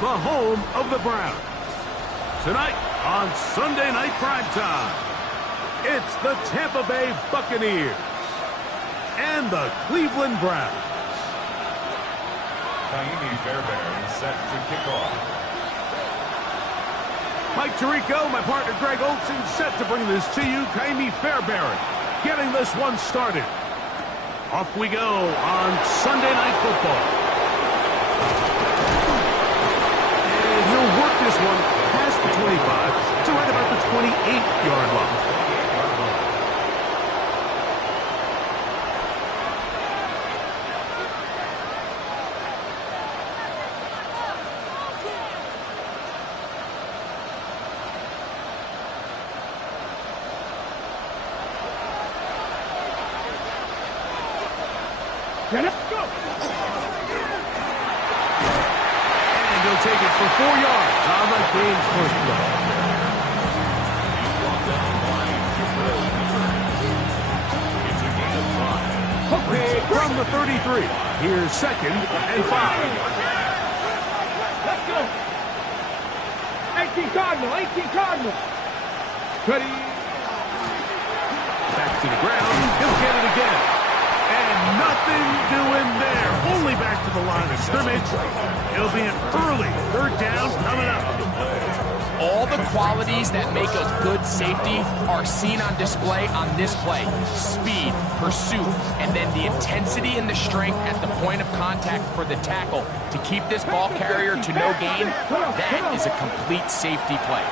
the home of the Browns. Tonight on Sunday Night Primetime, it's the Tampa Bay Buccaneers and the Cleveland Browns. Fairbairn set to kick off. Mike Tirico, my partner Greg Olson, set to bring this to you. Kaimi Fairbairn getting this one started. Off we go on Sunday Night Football. And he'll work this one past the 25 to right about the 28-yard line. Let's go. And he'll take it for 4 yards on the game's first play. Okay, from the 33. Here's 2nd and 5. Let's go. 18 Cardinal, 18 Cardinal. Ready. Back to the ground. He'll get it again. And nothing doing there. Only back to the line of scrimmage. It'll be an early 3rd down coming up. All the qualities that make a good safety are seen on display on this play. Speed, pursuit, and then the intensity and the strength at the point of contact for the tackle to keep this ball carrier to no gain. That is a complete safety play.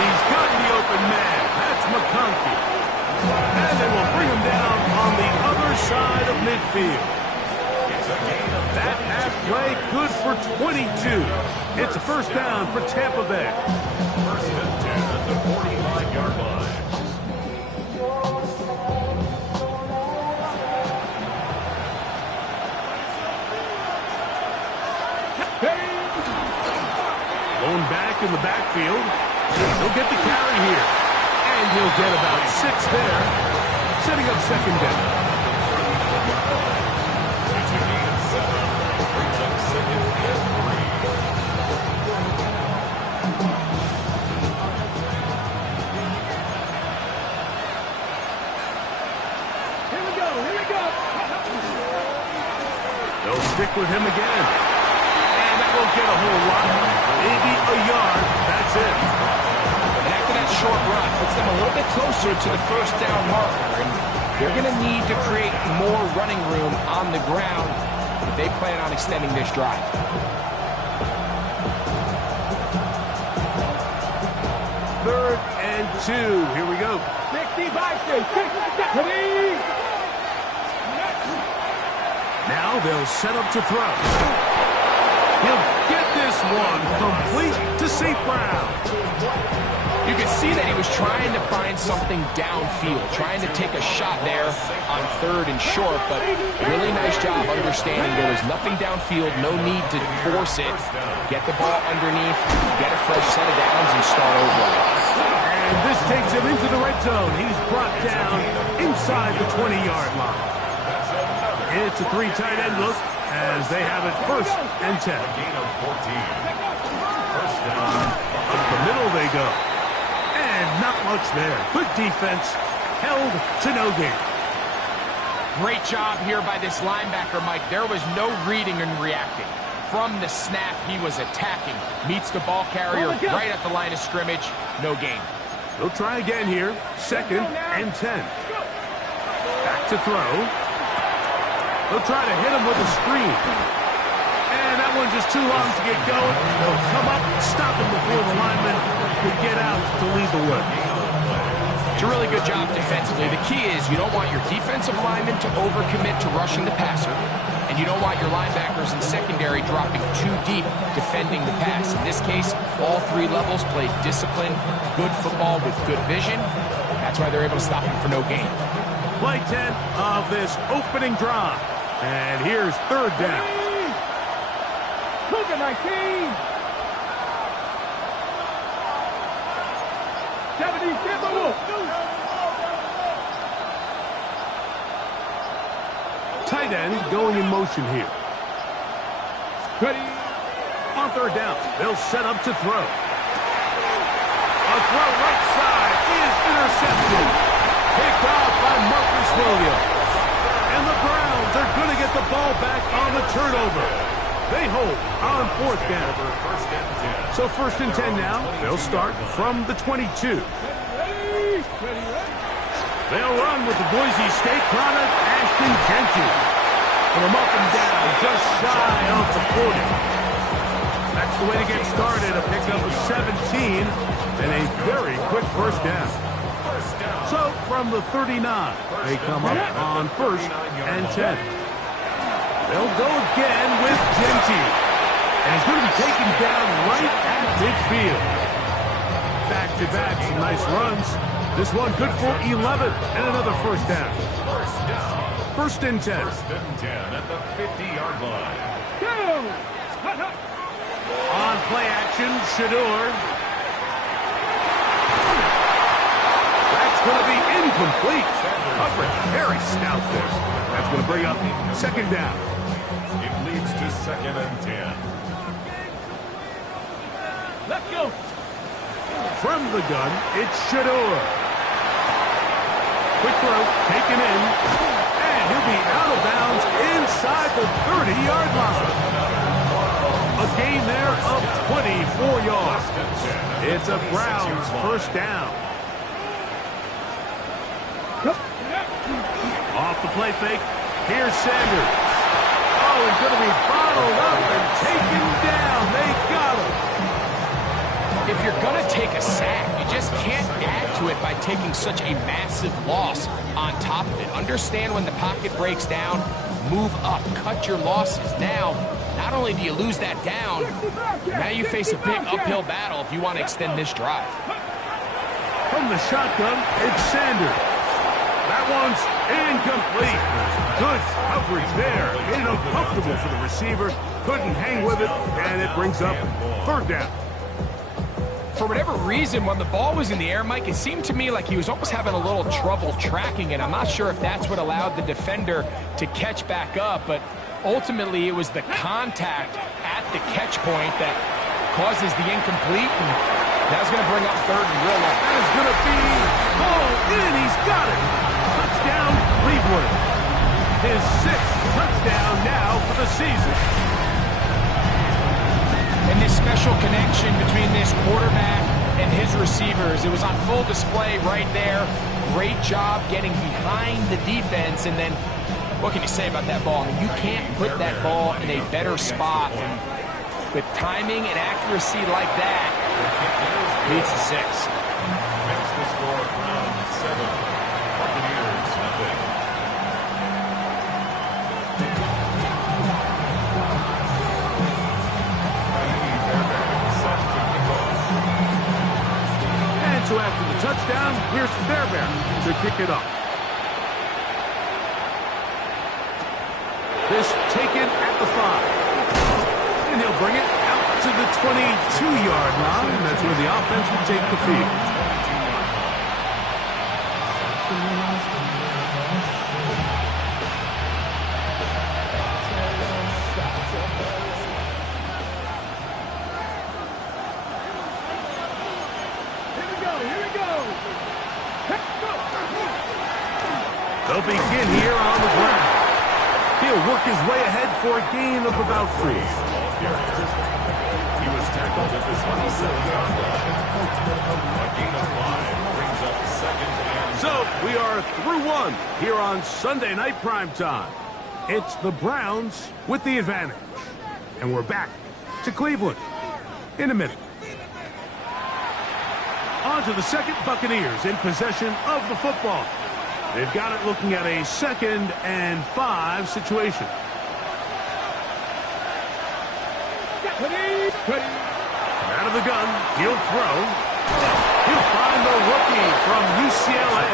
He's got the open man. That's McConkey. And they will bring him down on the other side of midfield. That half play good for 22. It's a 1st down for Tampa Bay. 1st and 10 at the 45-yard line. Going back in the backfield. He'll get the carry here. And he'll get about 6 there. Setting up 2nd down. It's a gain of 7. Brings up 2nd and 3. Here we go, here we go. They'll stick with him again. And that won't get a whole lot. Maybe a yard. That's it. And after that short run, puts them a little bit closer to the 1st down marker. And they're going to need to create more running room on the ground if they plan on extending this drive. Third and 2. Here we go. 65, 60, ready. Now they'll set up to throw. He'll get this one complete to St. Brown. You can see that he was trying to find something downfield, trying to take a shot there on 3rd and short, but really nice job understanding there was nothing downfield, no need to force it. Get the ball underneath, get a fresh set of downs, and start over. And this takes him into the red zone. He's brought down inside the 20-yard line. It's a 3 tight end look as they have it 1st and 10. Gain of 14. 1st down. Up the middle they go. And not much there. Good defense. Held to no gain. Great job here by this linebacker, Mike. There was no reading and reacting. From the snap, he was attacking. Meets the ball carrier right at the line of scrimmage. No gain. They'll try again here. 2nd and 10. Back to throw. They'll try to hit him with a screen. And that one just too long to get going. They'll come up, stop him before the lineman could get out to lead the way. It's a really good job defensively. The key is you don't want your defensive linemen to overcommit to rushing the passer, and you don't want your linebackers in secondary dropping too deep defending the pass. In this case, all 3 levels played disciplined, good football with good vision. That's why they're able to stop him for no gain. Play 10 of this opening drive. And here's 3rd down. Cougar 19. 77. Tight end going in motion here. Ready. On third down, they'll set up to throw. A throw right side is intercepted. Picked off by Marcus Williams. And the Browns are going to get the ball back on the turnover. They hold on fourth down. So first and 10 now. They'll start from the 22. They'll run with the Boise State product, Ashton Genty. Put him up and down, just shy of the 40. That's the way to get started. A pickup of 17 and a very quick first down. So from the 39, they come up on first and 10. They'll go again with Genty. And he's going to be taken down right at midfield. Back-to-back, some nice runs. This one good for 11 and another first down. First and 10. First and 10 at the 50-yard line. On play action, Shador. That's going to be incomplete. Coverage very stout there. That's going to bring up second down. It leads to second and 10. Let's go. From the gun, it's Shador. Quick throw, taken in, and he'll be out of bounds inside the 30-yard line. A gain there of 24 yards. It's a Browns first down. Off the play fake, here's Sanders. Oh, he's going to be bottled up and taken down. They got him. If you're going to take a sack, you just can't add to it by taking such a massive loss on top of it. Understand when the pocket breaks down, move up, cut your losses. Now, not only do you lose that down, now you face a big uphill battle if you want to extend this drive. From the shotgun, it's Sanders. That one's incomplete. Good coverage there. Made it uncomfortable for the receiver. Couldn't hang with it, and it brings up third down. For whatever reason, when the ball was in the air, Mike, it seemed to me like he was almost having a little trouble tracking it. I'm not sure if that's what allowed the defender to catch back up, but ultimately it was the contact at the catch point that causes the incomplete, and that's going to bring up third and real life. That is going to be ball in. He's got it. Touchdown, Cleveland. His sixth touchdown now for the season. And this special connection between this quarterback and his receivers, it was on full display right there. Great job getting behind the defense, and then what can you say about that ball? I mean, you can't put that ball in a better spot, and with timing and accuracy like that, leads to 6. Makes the score Browns 7, Buccaneers nothing. And so after the touchdown, here's Starrboy to kick it off. This taken at the 5. And he'll bring it out to the 22-yard line. That's where the offense will take the field. They'll begin here on the ground. He'll work his way ahead for a gain of about 3. He was tackled at this 27-yard line. A gain of 5 brings up second and... So we are through 1 here on Sunday Night Primetime. It's the Browns with the advantage. And we're back to Cleveland in a minute. On to the second, Buccaneers in possession of the football. They've got it looking at a 2nd and 5 situation. Out of the gun, he'll throw. He'll find the rookie from UCLA.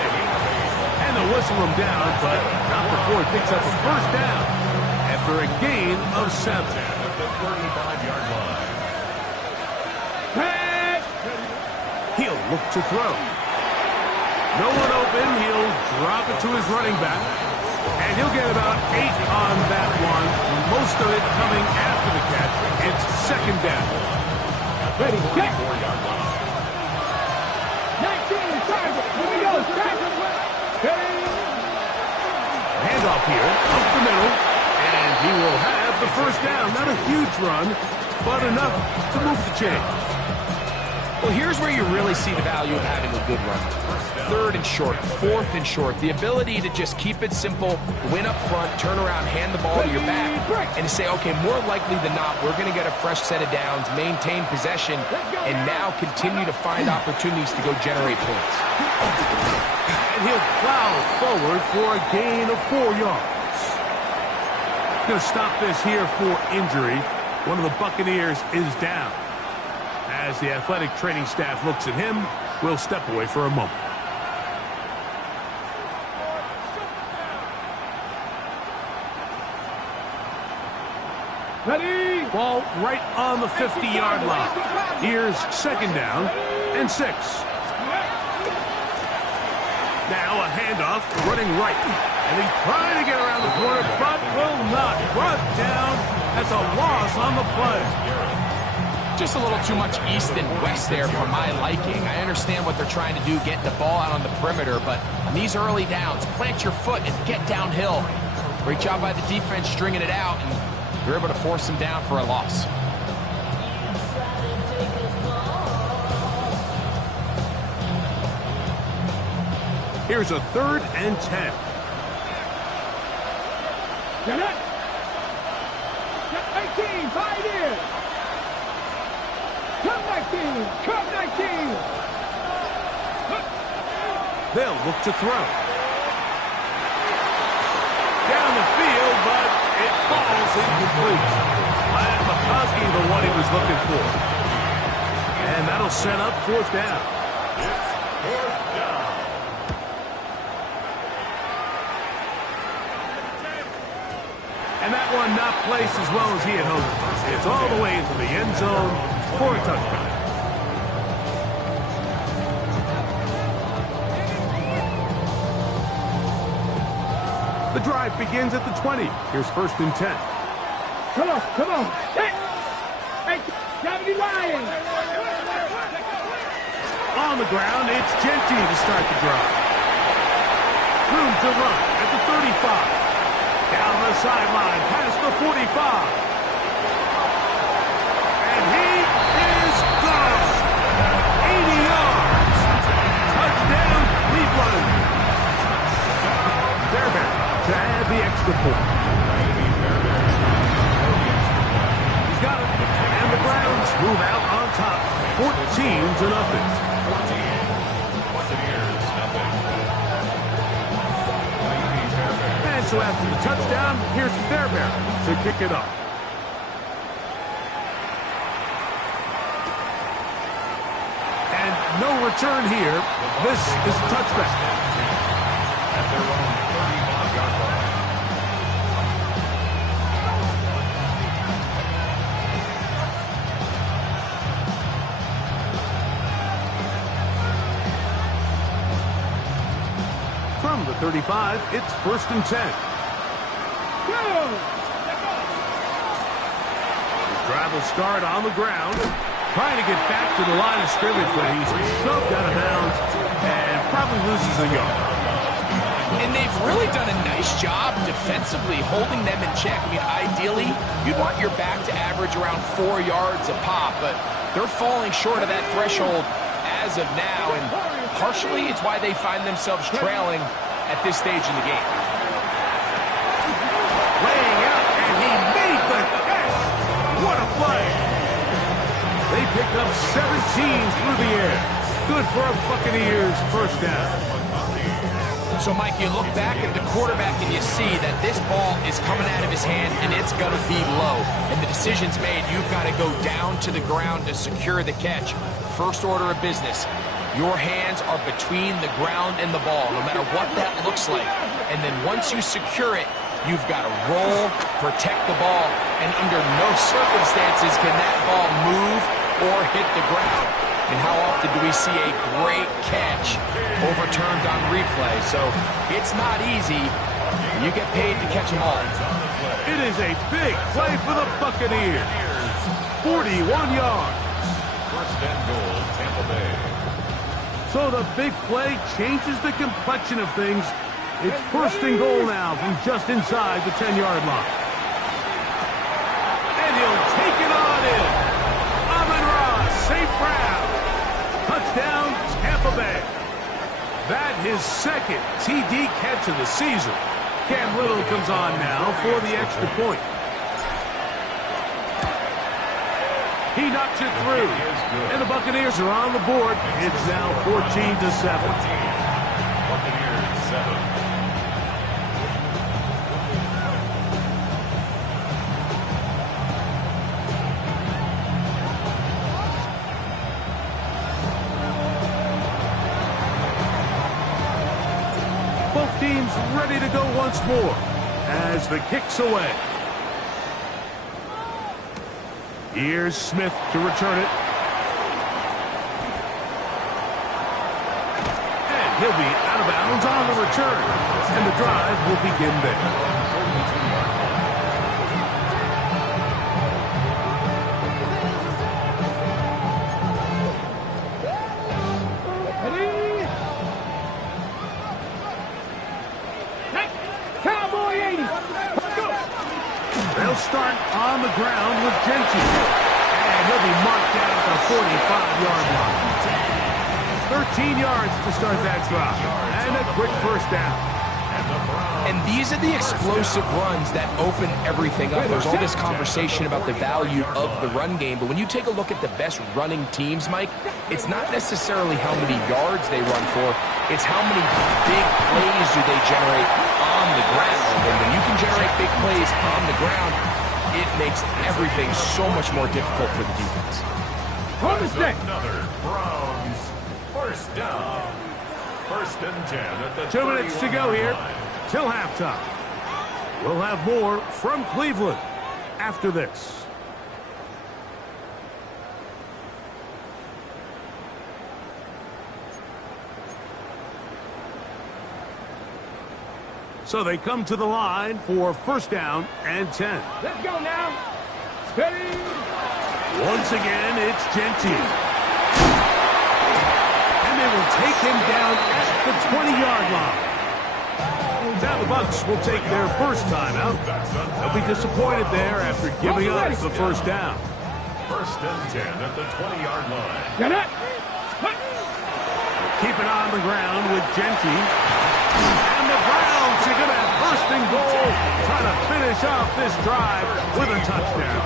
And they'll whistle him down, but not before he picks up a first down after a gain of 7. At the 35-yard line. He'll look to throw. No one open. He'll drop it to his running back. And he'll get about 8 on that one. Most of it coming after the catch. It's second down. Ready, set. 4-yard line. 19, target. Here we go. Target. Ready. Handoff here, up the middle, and he will have the first down. Not a huge run, but enough to move the chains. Well, here's where you really see the value of having a good run. Third and short, fourth and short. The ability to just keep it simple, win up front, turn around, hand the ball to your back, and to say, okay, more likely than not, we're going to get a fresh set of downs, maintain possession, and now continue to find opportunities to go generate points. And he'll plow forward for a gain of 4 yards. Going to stop this here for injury. One of the Buccaneers is down. As the athletic training staff looks at him, we'll step away for a moment. Ready. Ball right on the 50-yard line. Here's second down and 6. Now a handoff, running right. And he's trying to get around the corner, but will not. Brought down as a loss on the play. Just a little too much east and west there for my liking. I understand what they're trying to do, get the ball out on the perimeter, but on these early downs, plant your foot and get downhill. Great job by the defense stringing it out, and you're able to force them down for a loss. Here's a 3rd and 10. Get it. 18, 5 in. Come 19, come 19. They'll look to throw. Down the field, but it falls incomplete. Glad McCoskey, the one he was looking for. And that'll set up 4th down. It's 4th down. And that one not placed as well as he had hoped. It's all the way into the end zone for a touchdown. The drive begins at the 20. Here's 1st and 10. Come on, come on. Hey, hey, Gravity Lion. On the ground, it's Genty to start the drive. Room to run at the 35. Down the sideline, past the 45. And he is gone. 80 yards. Touchdown, Cleveland. Fairbairn to add the extra point. He's got it. And the Browns move out on top. 14-0. And so after the touchdown, here's Starrboy to kick it off. And no return here. This is a touchback. At their own 35-yard line. From the 35, it's 1st and 10. His drive will start on the ground. Trying to get back to the line of scrimmage, but he's shoved out of bounds and probably loses a yard. And they've really done a nice job defensively holding them in check. I mean, ideally, you'd want your back to average around 4 yards a pop, but they're falling short of that threshold as of now, and partially it's why they find themselves trailing at this stage in the game. Laying out, and he made the catch. What a play. They picked up 17 through the air. Good for a Buccaneers first down. So, Mike, you look back at the quarterback and you see that this ball is coming out of his hand and it's going to be low. And the decision's made. You've got to go down to the ground to secure the catch. First order of business. Your hands are between the ground and the ball, no matter what that looks like. And then once you secure it, you've got to roll, protect the ball, and under no circumstances can that ball move or hit the ground. And how often do we see a great catch overturned on replay? So it's not easy. You get paid to catch them all. It is a big play for the Buccaneers. 41 yards. First and goal, Tampa Bay. So the big play changes the complexion of things. It's first and goal now from just inside the 10-yard line. And he'll take it on in. Amon-Ra, St. Brown. Touchdown, Tampa Bay. That his second TD catch of the season. Cam Little comes on now for the extra point. He knocks it through, and the Buccaneers are on the board. It's now 14-7. Buccaneers 7. Both teams ready to go once more as the kick's away. Here's Smith to return it. And he'll be out of bounds on the return. And the drive will begin there. They'll start on the ground with Genty. And he'll be marked down at the 45-yard line. 13 yards to start that drive. And a quick first down. And these are the explosive runs that open everything up. There's all this conversation about the value of the run game, but when you take a look at the best running teams, Mike, it's not necessarily how many yards they run for, it's how many big plays do they generate on the ground. And when you can generate big plays on the ground, it makes everything so much more difficult for the defense. Another Browns first down. First and 10 at the 2 minutes to go here line. till halftime. We'll have more from Cleveland after this. So they come to the line for first down and 10. Let's go now. Steady. Once again, it's Genty. And they will take him down at the 20-yard line. Now the Bucs will take their first timeout. They'll be disappointed there after giving up the first down. First and 10 at the 20-yard line. Get it. Keep it on the ground with Genty. And the Browns are going to have first and goal, trying to finish off this drive with a touchdown.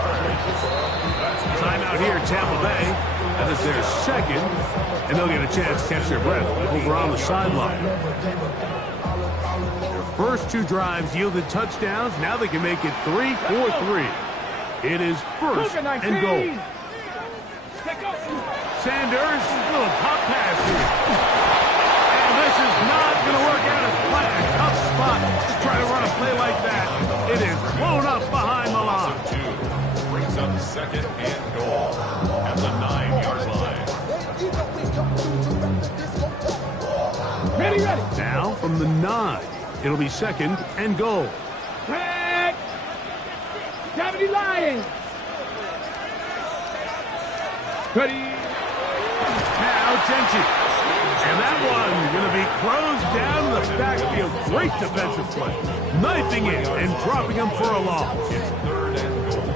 Timeout here, Tampa Bay. That is their second, and they'll get a chance to catch their breath over on the sideline. Their first two drives yielded touchdowns. Now they can make it 3-4-3. It is first and goal. Sanders, little pop pass here. And this is not going to work out as planned. Tough spot to try to run a play like that. It is blown up behind the line. Brings up second and goal at the 9-yard line. Ready. Now from the 9, it'll be second and goal. Back. Deputy Lions. Ready. Now Genty. And that one going to be closed down in the backfield. Great defensive play. Knifing it and dropping him for a loss.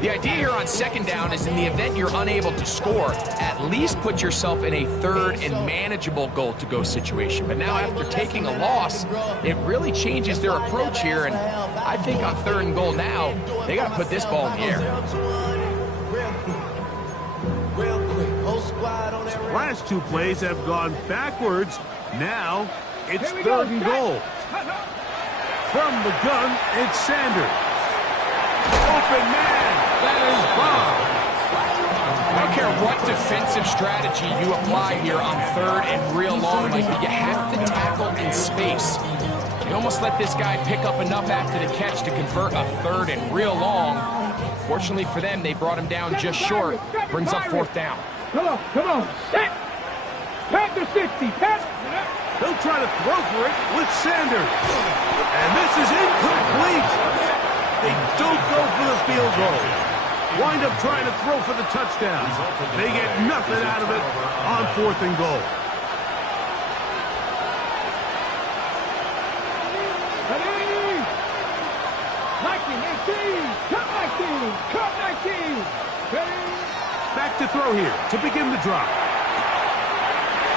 The idea here on second down is in the event you're unable to score, at least put yourself in a third and manageable goal-to-go situation. But now after taking a loss, it really changes their approach here. And I think on third and goal now, they got to put this ball in the air. Last two plays have gone backwards. Now it's third and goal. From the gun, it's Sanders. Open man. That is Bob. I don't care what defensive strategy you apply here on third and real long, Mike, but you have to tackle in space. You almost let this guy pick up enough after the catch to convert a third and real long. Fortunately for them, they brought him down just short. Brings up fourth down. Come on. Set. Pat the 60. Pat. They'll try to throw for it with Sanders. And this is incomplete. They don't go for the field goal. wind up trying to throw for the touchdown. They get nothing out of it on 4th and goal. Ready? 19, 18, cut 19, cut 19. Ready? Back to throw here to begin the drop.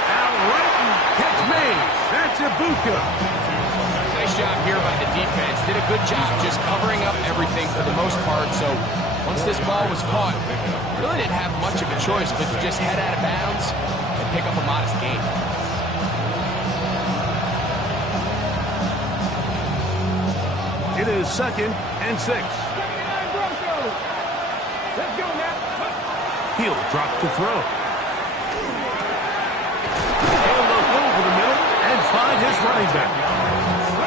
Out right and catch made. That's Ibuka. Nice job here by the defense. Did a good job just covering up everything for the most part. So once this ball was caught, really didn't have much of a choice but to just head out of bounds and pick up a modest gain. It is 2nd and 6. Let's go now. He'll drop to throw. He'll look over the middle and find his running back.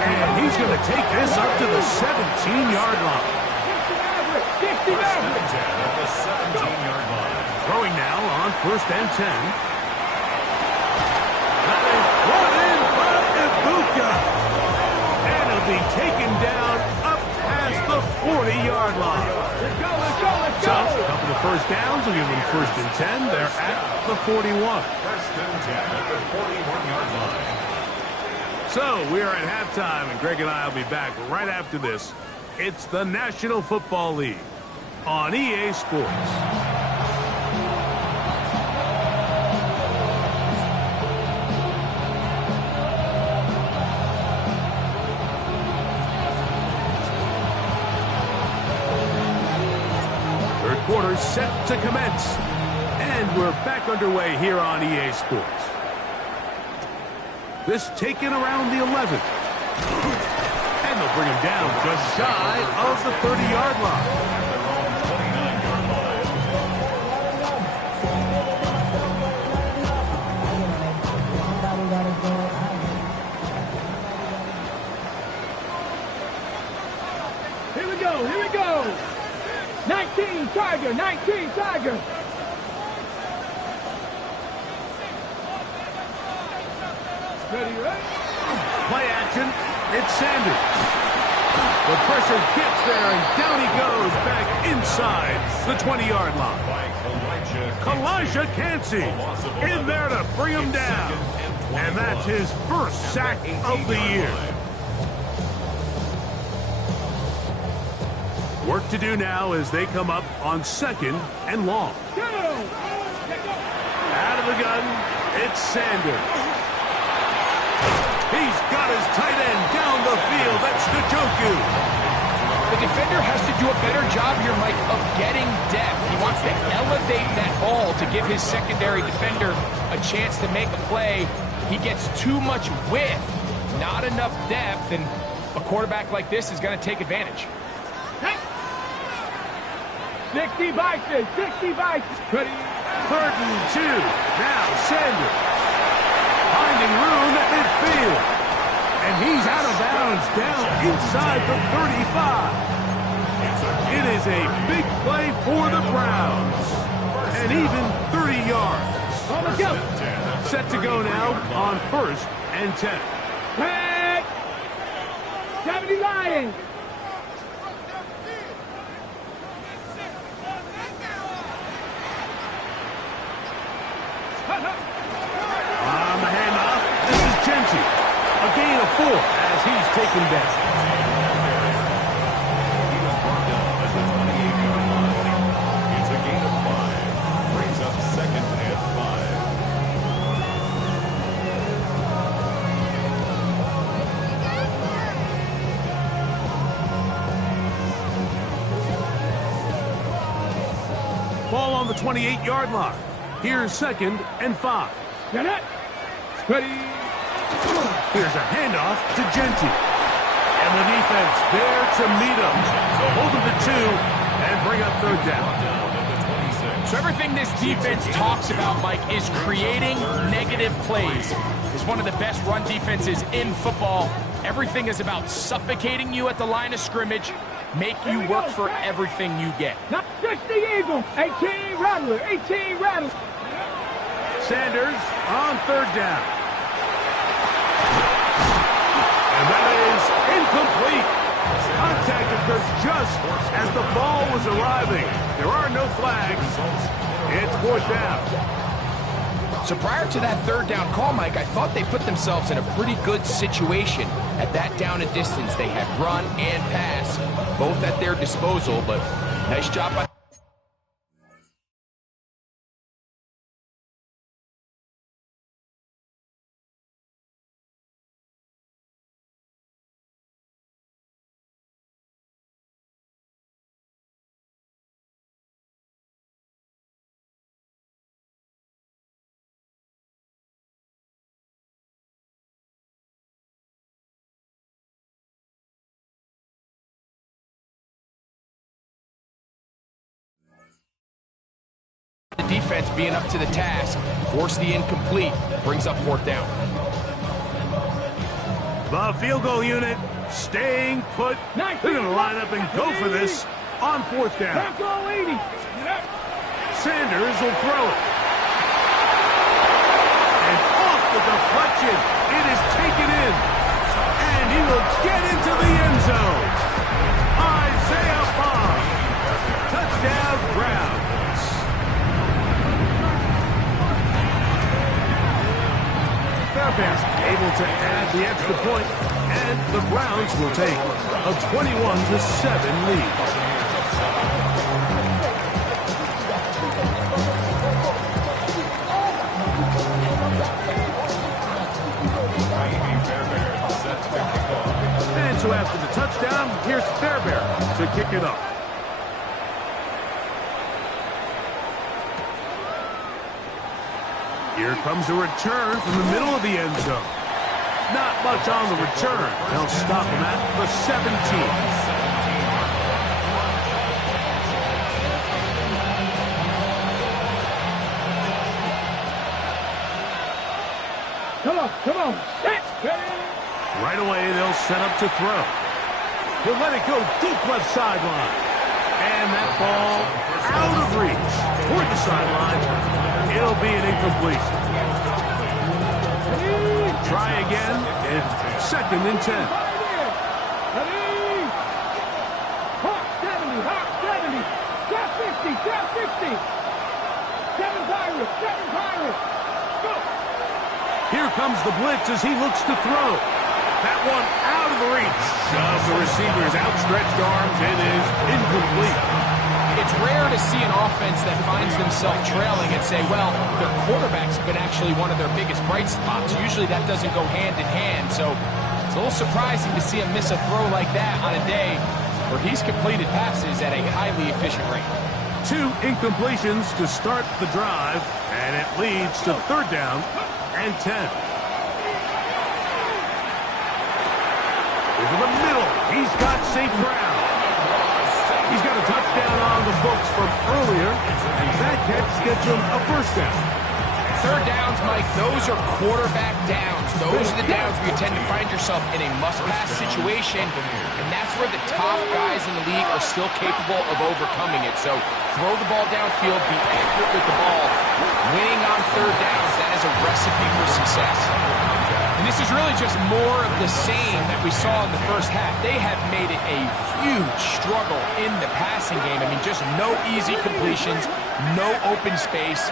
And he's going to take this up to the 17-yard line. 60 average. At the 17-yard line. Throwing now on 1st and 10. That is brought in by Ibuka. And it'll be taken down up past the 40-yard line. Let's go, let's go, let's So, go. a couple of first downs will give them 1st and 10. They're at the 41. 1st and 10 at the 41-yard line. So, we are at halftime, and Greg and I will be back right after this. It's the National Football League on EA Sports. Third quarter set to commence, and we're back underway here on EA Sports. This taken around the 11th. And they'll bring him down just shy of the 30-yard line. At their own 29-yard line. Here we go, here we go. 19 Tiger, 19 Tiger. Ready, ready? Play action. It's Sanders. The pressure gets there, and down he goes back inside the 20-yard line. By Kalijah Cansey in there to bring him down. And that's his first sack of the year. Work to do now as they come up on 2nd and long. Go! Out of the gun, it's Sanders. He's got his tight end down the field. That's Njoku. The defender has to do a better job here, Mike, of getting depth. He wants to elevate that ball to give his secondary defender a chance to make a play. He gets too much width, not enough depth, and a quarterback like this is going to take advantage. 60 Bison, 60 Bison. Ready? 3rd and 2. Now Sanders finding room at midfield. And he's out of bounds down inside the 35. It is a big play for the Browns. And even 30 yards. On the go. Set to go now on 1st and 10. Pack. 70 Lions. On the handoff, this is Genty. A gain of 4 as he's taken down. He was brought down at the 28-yard line. It's a gain of 5. Brings up 2nd and 5. Ball on the 28-yard line. Here's 2nd and 5. Get it. Ready? Here's a handoff to Genty. And the defense there to meet him. So hold him to 2 and bring up 3rd down. Down at the 26. So everything this defense talks about, Mike, is creating negative plays. It's one of the best run defenses in football. Everything is about suffocating you at the line of scrimmage, make you work for everything you get. Not 60 Eagle. 18 Rattler, 18 Rattler. Sanders on 3rd down. And that is incomplete. Contact occurs just as the ball was arriving. There are no flags. It's fourth down. So prior to that third down call, Mike, I thought they put themselves in a pretty good situation at that down and distance. They had run and pass, both at their disposal, but nice job by the defense being up to the task. Force the incomplete, brings up fourth down. The field goal unit staying put. They're going to line up and go for this on fourth down. Sanders will throw it. And off the deflection, it is taken in. And he will get into the end zone. Isaiah Bond. Touchdown, Browns. Fairbanks able to add the extra point, and the Browns will take a 21-7 lead. And so after the touchdown, here's Fairbanks to kick it off. Here comes a return from the middle of the end zone. Not much on the return. They'll stop him at the 17. Come on. Set. Right away, they'll set up to throw. He'll let it go deep left sideline. And that ball out of reach toward the sideline. It'll be an incompletion. Try again. It's 2nd and 10. Hawk 70. Drop 50. 7 Pirates. Go. Here comes the blitz as he looks to throw. That one out of the reach of the receiver's outstretched arms. It is incomplete. It's rare to see an offense that finds themselves trailing and say, well, their quarterback's been actually one of their biggest bright spots. Usually that doesn't go hand in hand, so it's a little surprising to see him miss a throw like that on a day where he's completed passes at a highly efficient rate. 2 incompletions to start the drive, and it leads to 3rd down and 10. Over the middle, he's got St. Brown. He's got a touchdown on the books from earlier, and that catch gets him a 1st down. 3rd downs, Mike, those are quarterback downs. Those are the downs where you tend to find yourself in a must-pass situation, and that's where the top guys in the league are still capable of overcoming it. So throw the ball downfield, be accurate with the ball. Winning on 3rd downs, that is a recipe for success. And this is really just more of the same that we saw in the first half. They have made it a huge struggle in the passing game. I mean, just no easy completions, no open space.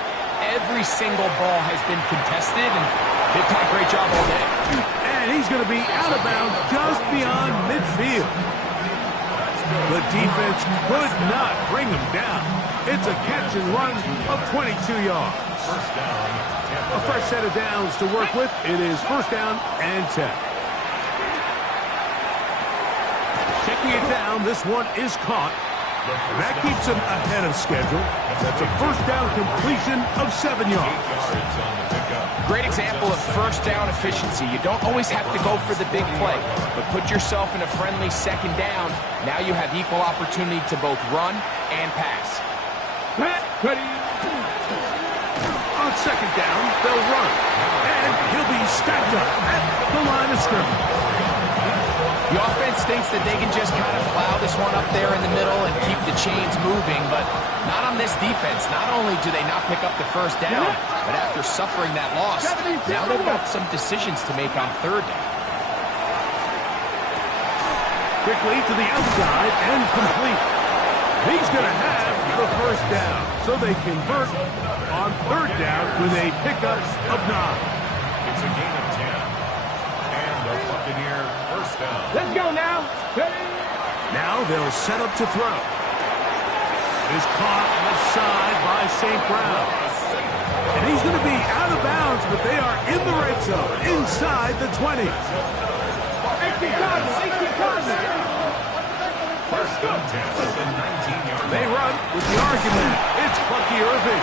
Every single ball has been contested, and they've done a great job all day. And he's going to be out of bounds just beyond midfield. The defense could not bring him down. It's a catch and run of 22 yards. A fresh set of downs to work with. It is 1st down and 10. Checking it down, this one is caught. And that keeps him ahead of schedule. That's a 1st down completion of 7 yards. Great example of 1st down efficiency. You don't always have to go for the big play, but put yourself in a friendly 2nd down. Now you have equal opportunity to both run and pass. Ready. On 2nd down, they'll run. And he'll be stacked up at the line of scrimmage. The offense thinks that they can just kind of plow this one up there in the middle and keep the chains moving, but not on this defense. Not only do they not pick up the 1st down, but after suffering that loss, now they've got some decisions to make on 3rd down. Quickly to the outside and complete. He's going to have the 1st down, so they convert on third down with a pickup of 9. It's a gain of 10. And the Buccaneer first down. Let's go now. Ready? Now they'll set up to throw. Is caught on the side by St. Brown. And he's going to be out of bounds, but they are in the red zone, inside the 20. 18 Cardinals, 18 Cardinals. First and 10 at the 19-yard line. They run with the argument. It's Bucky Irving.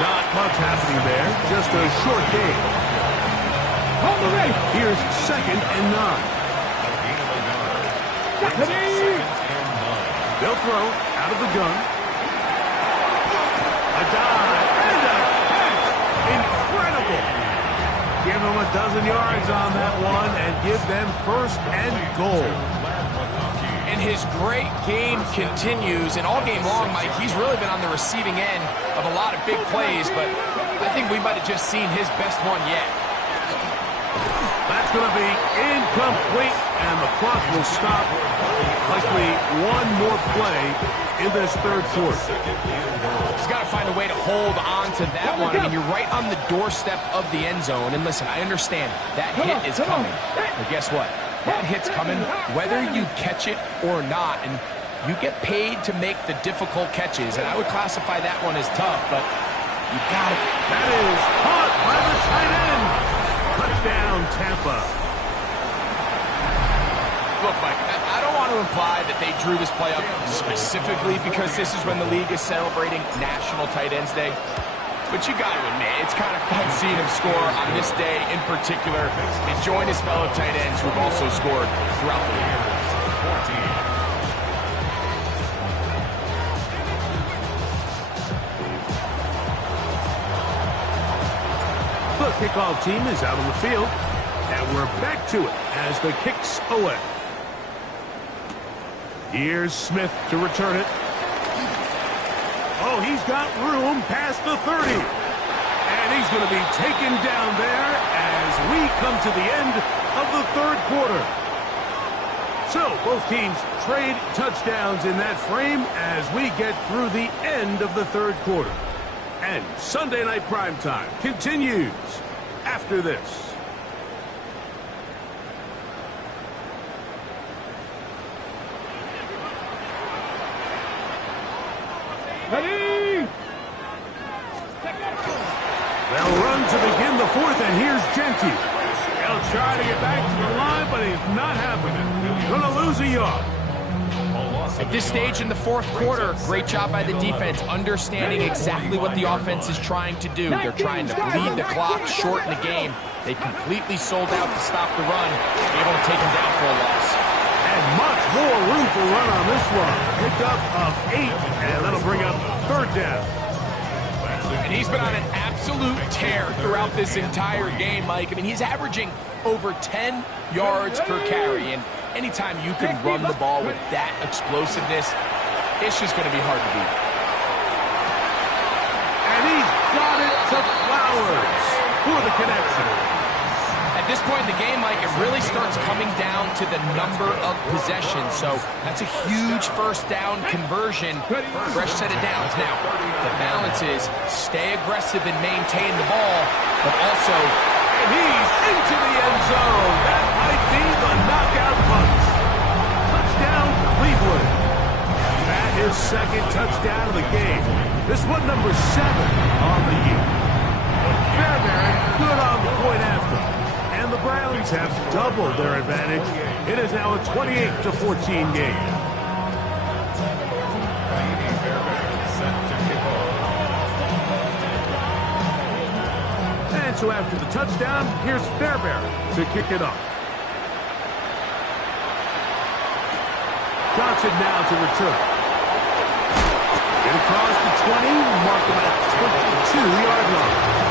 Not much happening there, just a short game. Hold the race. Here's second and 9. A gain of a yard. Ready? Second and 9. They'll throw out of the gun. A dive and a catch. Incredible. Give them a dozen yards on that one and give them first and goal. And his great game continues, and all game long, Mike, he's really been on the receiving end of a lot of big plays, but I think we might have just seen his best one yet. That's going to be incomplete, and the clock will stop. Likely one more play in this third quarter. He's got to find a way to hold on to that one. I mean, you're right on the doorstep of the end zone, and listen, I understand that hit is coming, but guess what? That hit's coming whether you catch it or not, and you get paid to make the difficult catches, and I would classify that one as tough, but you got it. That is caught by the tight end. Touchdown, Tampa. Look, Mike, I don't want to imply that they drew this play up specifically because this is when the league is celebrating National Tight Ends Day. But you got to admit, it's kind of fun seeing him score on this day in particular and join his fellow tight ends who've also scored throughout the year. The kickoff team is out on the field, and we're back to it as the kick's away. Here's Smith to return it. Oh, he's got room past the 30. And he's going to be taken down there as we come to the end of the third quarter. So, both teams trade touchdowns in that frame as we get through the end of the third quarter. And Sunday Night Primetime continues after this. Ready? They'll run to begin the fourth, and here's Genty. He'll try to get back to the line, but it's not happening. Gonna lose a yard. At this stage in the fourth quarter, great job by the defense, understanding exactly what the offense is trying to do. They're trying to bleed the clock, shorten the game. They completely sold out to stop the run, able to take them down for a loss. And much more room for run on this one. Picked up of 8, and that'll bring up third down. And he's been on an absolute tear throughout this entire game, Mike. I mean, he's averaging over 10 yards per carry. And anytime you can run the ball with that explosiveness, it's just going to be hard to beat. And he's got it to Flowers for the connection. At this point in the game, Mike, it really starts coming down to the number of possessions. So that's a huge first down conversion. Fresh set of downs. Now, the balance is stay aggressive and maintain the ball, but also... And he's into the end zone. That might be the knockout punch. Touchdown, Cleveland. That is second touchdown of the game. This one number 7 on the year. Fairbairn good on the point after. And the Browns have doubled their advantage. It is now a 28-14 game. And so after the touchdown, here's Fairbairn to kick it off. Johnson now to return. Get across the 20, mark him at 22-yard line.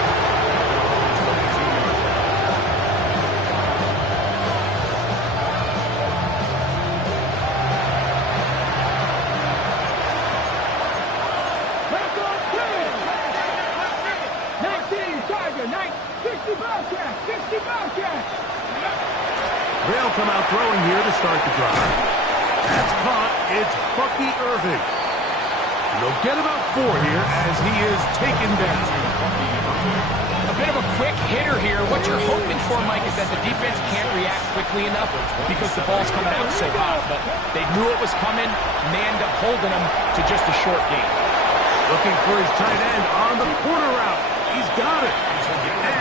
They'll come out throwing here to start the drive. That's caught. It's Bucky Irving. They'll get about 4 here as he is taken down. A bit of a quick hitter here. What you're hoping for, Mike, is that the defense can't react quickly enough because the ball's coming out so hot. But they knew it was coming, and they end up holding them to just a short gain. Looking for his tight end on the corner route. He's got it.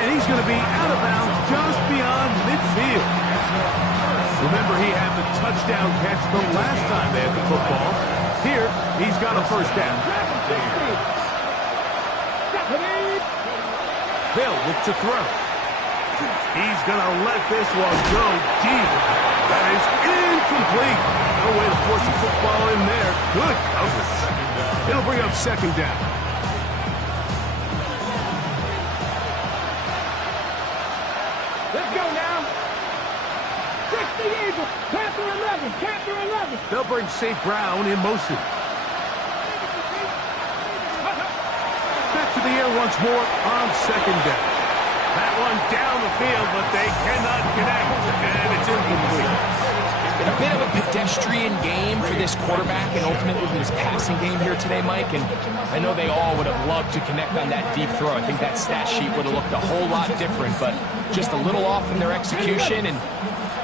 And he's going to be out of bounds just beyond midfield. Remember, he had the touchdown catch the last time they had the football. Here, he's got a first down. They'll look to throw. He's going to let this one go deep. That is incomplete. No way to force the football in there. Good coverage. It'll bring up second down. Let's go now. 60 Eagles. Panther 11. Panther 11. They'll bring St. Brown in motion. Back to the air once more on second down. That one down the field, but they cannot connect, and it's incomplete. It's been a bit of a pedestrian game for this quarterback and ultimately for this passing game here today, Mike. And I know they all would have loved to connect on that deep throw. I think that stat sheet would have looked a whole lot different, but just a little off in their execution and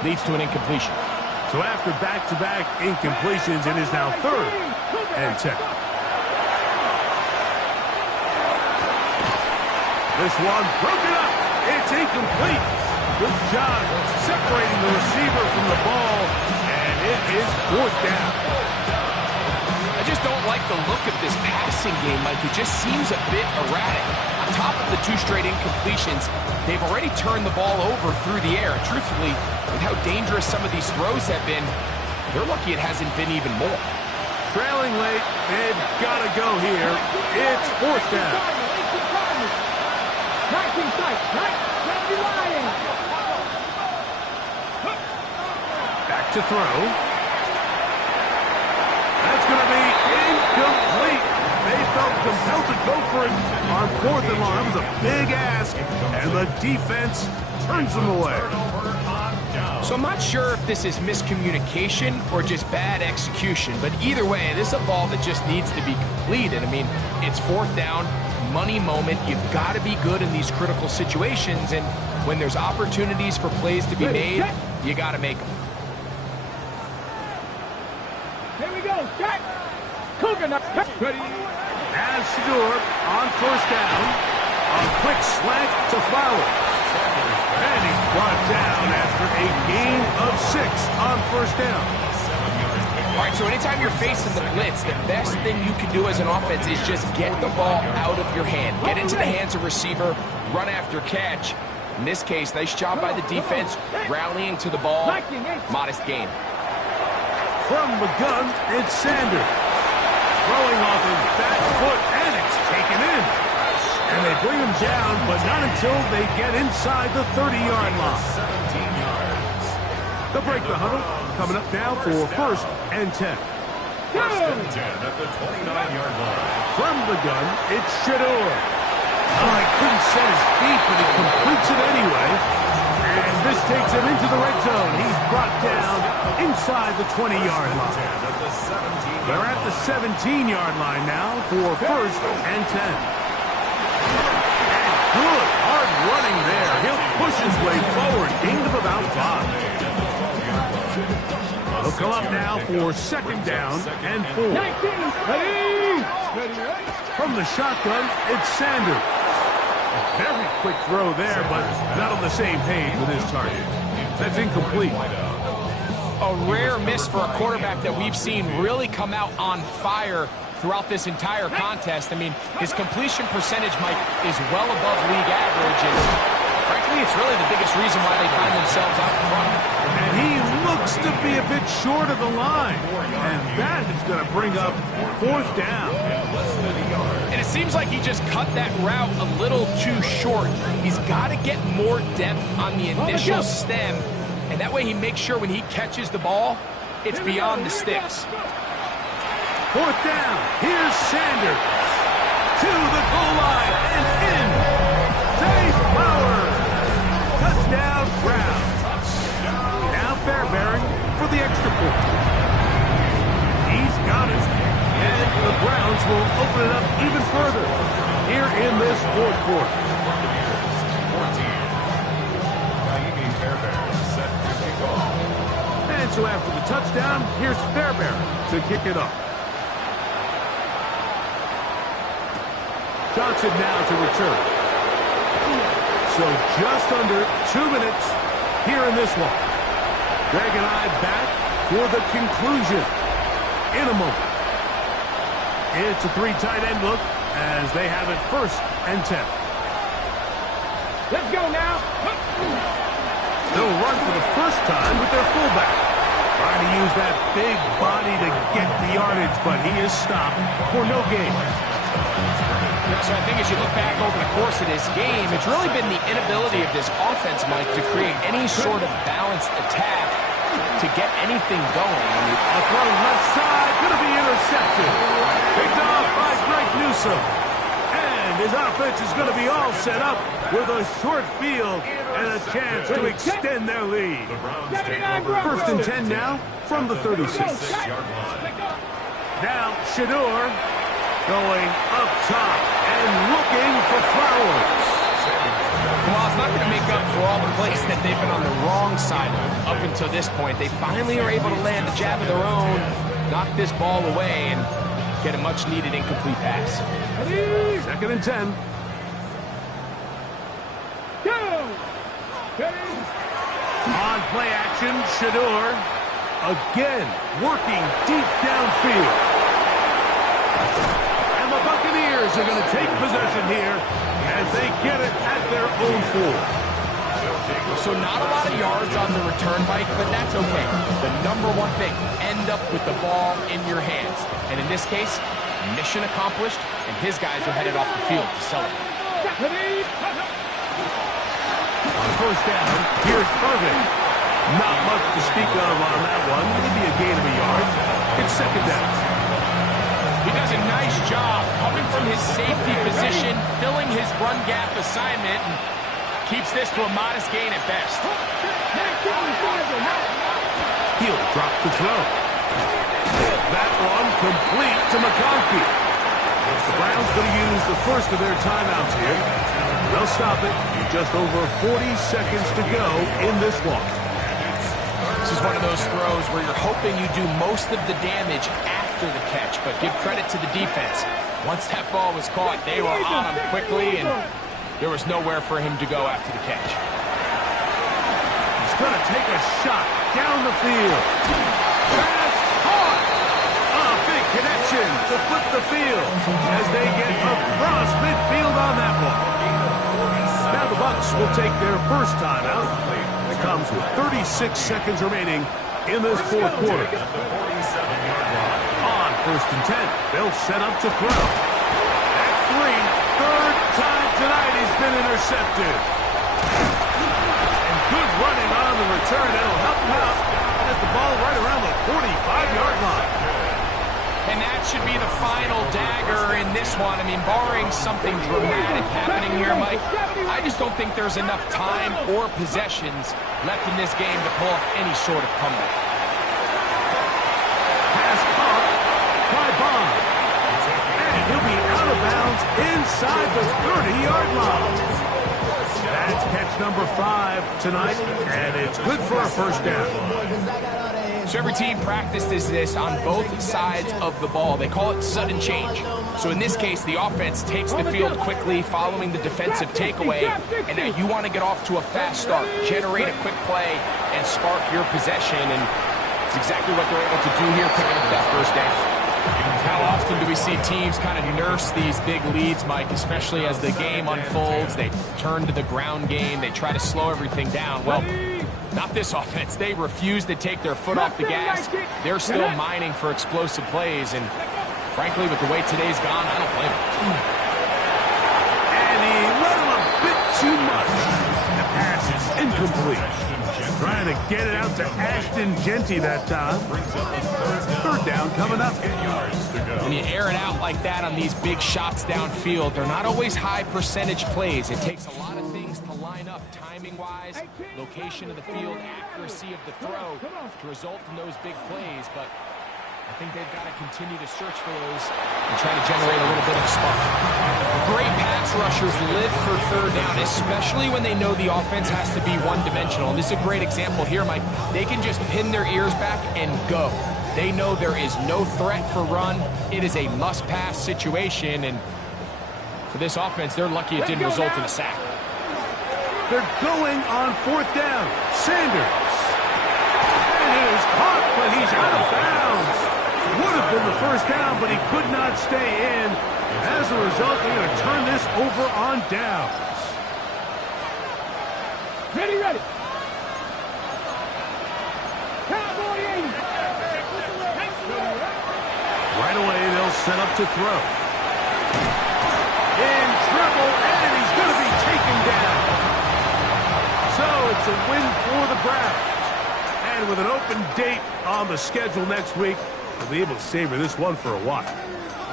leads to an incompletion. So after back-to-back incompletions, it is now 3rd and 10. This one broken up. It's incomplete. Good job separating the receiver from the ball, and it is 4th down. I just don't like the look of this passing game, Mike. It just seems a bit erratic. On top of the 2 straight incompletions, they've already turned the ball over through the air. Truthfully, with how dangerous some of these throws have been, they're lucky it hasn't been even more. Trailing late, they've got to go here. It's 4th down. 19 sight. 70 Lions. Back to throw. That's going to be incomplete. They felt compelled to go for it on 4th and long. That was a big ask, and the defense turns them away. So I'm not sure if this is miscommunication or just bad execution, but either way, this is a ball that just needs to be completed. I mean, it's 4th down, money moment. You've got to be good in these critical situations, and when there's opportunities for plays to be made, you got to make them. Here we go. Set. Cougar. Ready. As Stewart on 1st down. A quick slant to Flowers. And he's brought down after a gain of 6 on 1st down. All right, so anytime you're facing the blitz, the best thing you can do as an offense is just get the ball out of your hand. Get into the hands of receiver, run after catch. In this case, nice job by the defense, rallying to the ball. Modest gain. From the gun, it's Sanders. Throwing off his back foot, and it's taken in. And they bring him down, but not until they get inside the 30-yard line. 17 yards. They'll break the huddle. Coming up now for 1st and 10. 1st and 10 at the 29-yard line. From the gun, it's Shador. Oh, he couldn't set his feet, but he completes it anyway. And this takes him into the red zone. He's brought down inside the 20-yard line. They're at the 17-yard line now for 1st and 10. And good, hard running there. He'll push his way forward, gain of about 5. They'll come up now for 2nd down and 4. 19. Ready. From the shotgun, it's Sanders. A very quick throw there, but not on the same page with his target. That's incomplete. A rare miss for a quarterback that we've seen really come out on fire throughout this entire contest. I mean, his completion percentage, Mike, is well above league average, and frankly, it's really the biggest reason why they find themselves out in front. And he looks to be a bit short of the line, and that is going to bring up 4th down. And it seems like he just cut that route a little too short. He's got to get more depth on the initial stem, and that way he makes sure when he catches the ball, it's beyond the sticks. 4th down. Here's Sanders to the goal line and in. Zay Flowers. Touchdown, Brown. Now Fairbairn for the extra point. He's got it. And the Browns will open it up even further here in this fourth quarter. And so after the touchdown, here's Fairbairn to kick it off. Johnson now to return. So just under 2 minutes here in this one. Greg and I back for the conclusion in a moment. It's a 3 tight end look as they have it 1st and 10. Let's go now. They'll run for the first time with their fullback. Trying to use that big body to get the yardage, but he is stopped for no gain. So I think as you look back over the course of this game, it's really been the inability of this offense, Mike, to create any sort of balanced attack to get anything going. A throw left side, going to be intercepted. Picked off by Greg Newsome. And his offense is going to be all set up with a short field and a chance to extend their lead. 1st and 10 now from the 36. Now Shador going up top and looking for Flowers. Well, it's not going to make up for all the plays that they've been on the wrong side of up until this point. They finally are able to land a jab of their own, knock this ball away, and get a much-needed incomplete pass. 2nd and 10. On play action, Shador again working deep downfield. And the Buccaneers are going to take possession here as they get it at their own 4. So not a lot of yards on the return, Mike, but that's okay. The number one thing, end up with the ball in your hands. And in this case, mission accomplished, and his guys are headed off the field to celebrate. On 1st down, here's Irvin. Not much to speak of on that one. Maybe a gain of a yard. It's 2nd down. He does a nice job coming from his safety position, filling his run gap assignment, and keeps this to a modest gain at best. He'll drop to throw. That one complete to McConkey. The Browns going to use the first of their timeouts here. They'll stop it. Just over 40 seconds to go in this one. This is one of those throws where you're hoping you do most of the damage after the catch, but give credit to the defense. Once that ball was caught, they were on him quickly, and there was nowhere for him to go after the catch. He's going to take a shot down the field. That's caught! A big connection to flip the field as they get across midfield on that one. Now the Bucs will take their first timeout. It comes with 36 seconds remaining in this fourth quarter. On 1st and 10, they'll set up to throw. At 3, 3rd time tonight he's been intercepted. And good running on the return. That'll help him out. Has the ball right around the 45-yard line. And that should be the final dagger in this one. I mean, barring something dramatic happening here, Mike, I just don't think there's enough time or possessions left in this game to pull off any sort of comeback. Pass caught by Bond. And he'll be out of bounds inside the 30-yard line. That's catch number 5 tonight, and it's good for a first down. So every team practices this on both sides of the ball. They call it sudden change. So in this case, the offense takes the field quickly following the defensive takeaway, and now you want to get off to a fast start, generate a quick play, and spark your possession, and it's exactly what they're able to do here, picking up that first down. How often do we see teams kind of nurse these big leads, Mike, especially as the game unfolds? They turn to the ground game. They try to slow everything down. Well, not this offense. They refuse to take their foot off the gas. They're still mining for explosive plays, and frankly, with the way today's gone, I don't blame them. And he let him a bit too much. The pass is incomplete. Trying to get it out to Ashton Genty that time. 3rd down coming up. When you air it out like that on these big shots downfield, they're not always high percentage plays. It takes a lot of things to line up timing-wise, location of the field, accuracy of the throw to result in those big plays. But I think they've got to continue to search for those and try to generate a little bit of spark. Great pass rushers live for third down, especially when they know the offense has to be one-dimensional. And this is a great example here, Mike. They can just pin their ears back and go. They know there is no threat for run. It is a must-pass situation, and for this offense, they're lucky it didn't result in a sack. They're going on fourth down. Sanders. And it is caught, but he's out of bounds. Would have been the first down, but he could not stay in. As a result, they're going to turn this over on downs. Ready, ready. Starrboy87. Right away, they'll set up to throw. In trouble, and he's going to be taken down. So it's a win for the Browns. And with an open date on the schedule next week, they'll be able to savor this one for a while.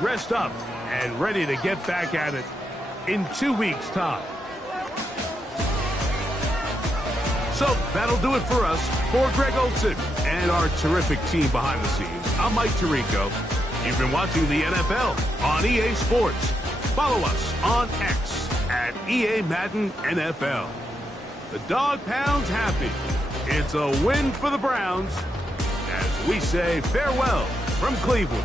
Rest up and ready to get back at it in 2 weeks' time. So that'll do it for us. For Greg Olson and our terrific team behind the scenes, I'm Mike Tirico. You've been watching the NFL on EA Sports. Follow us on X at EA Madden NFL. The dog pound's happy. It's a win for the Browns as we say farewell from Cleveland.